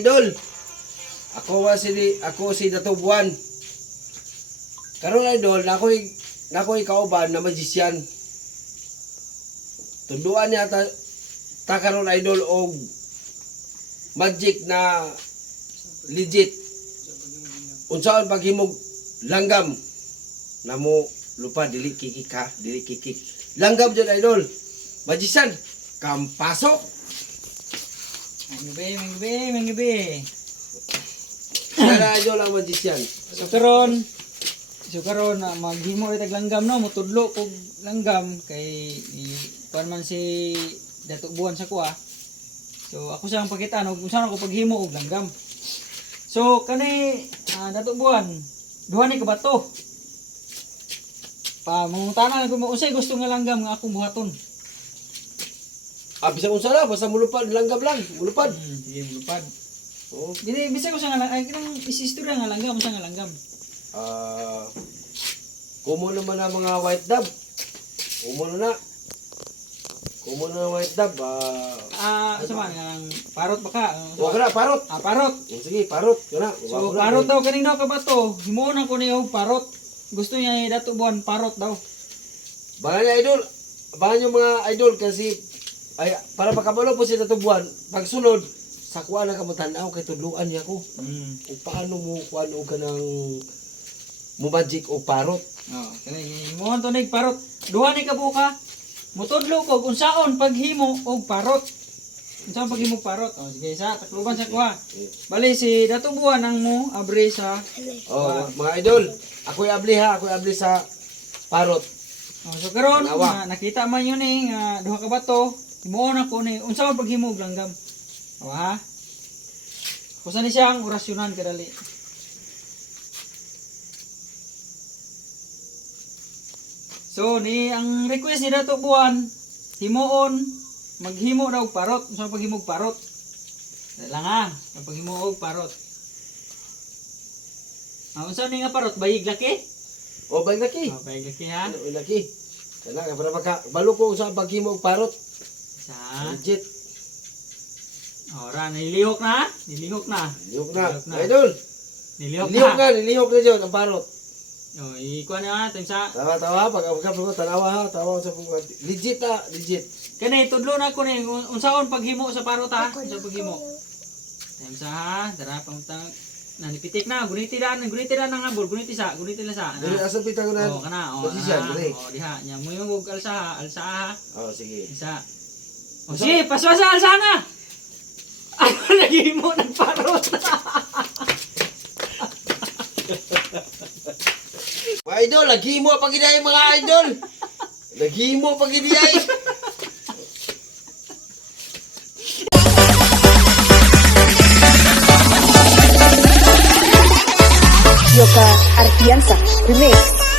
idol. Ako si Dato Buwan. Karon idol, nakoy kauban na magician. Tunduan niya ta karon idol og magic na legit. Unsaon paghimog langgam namo lupa dili kikik ha, dili kikik. Langgam jud idol. Magician, kampasok. Manggabi. Sana idol ang magician. So karon na maghimo itag langgam no, mutudlo kog langgam kay kuan man si Dato Buwan sa kuha. So ako siyang pakita no kung saan ako paghimo og langgam. So kani Dato Buwan, duha ni kabato. Mangutana ko mo unsay gusto nga langgam nga akong buhaton. Bisag unsa na basta mulupad langgam lang, mulupad. Sige mulupad. Oh. Dili bisag ko sa nga ay kanang isistorya nga langgam sa nga langgam. Kumo naman ang mga white dove. Kumo na white dove. Sa man nga parot ba ka? Wa kana parot. Parot. Sige, parot kana. So parot daw kanino ka ba to? Himuon ako niyo parot. Gusto niya ni Dato Buwan parot daw. Bangan niya idol. Bangan yung mga idol kasi ay para makabalo po si Dato Buwan. Pagsunod sa kuha na kamutanaw kay tudluan niya ko. O paano mo kuan og kanang mo magic o parot. Kani himuon to nig parot. Duha ni kabuka. Mutudlo ko kung saon paghimo og parot. Unsa paghimo og parot? Sige sa takluban sa kuha. Bali si Dato Buwan ang mo abri sa mga idol. Ako'y abli sa parot. So karon nakita man yun nga duha ka bato. Himuon ako ni unsa man paghimo og langgam. Ha? Kusa ni siyang orasyonan kadali. So ni ang request ni Dato Buwan, himuon maghimo daw og parot, unsa paghimo og parot. Lang ang paghimo og parot. Unsa ni nga parot bayig laki? Bayig laki. Bayig laki ha. Bayig laki. Kana ka para balo ko sa paghimo og parot. Legit. Ora nilihok na. Nilihok na. Idol. Nilihok na jud ang parot. Ikuan na time sa. Tawa pag tanawa ha, tawa sa legit na, legit. Kani tudlo na ko ni unsaon paghimo sa parot ha? Unsa paghimo? Time sa ha, dara pangutang nanipitik na, guniti na nga bol, guniti sa. Dili asa pita ko na. Kana. Position dili. Diha, nya mo yung alsa ha. Sige. Isa. Sige, paswasa alsa na. Ano lagi mo ng parot? Mga idol, lagi mo pagidai mga idol. Lagi mo pagidai. Yoka Artiansa Remix.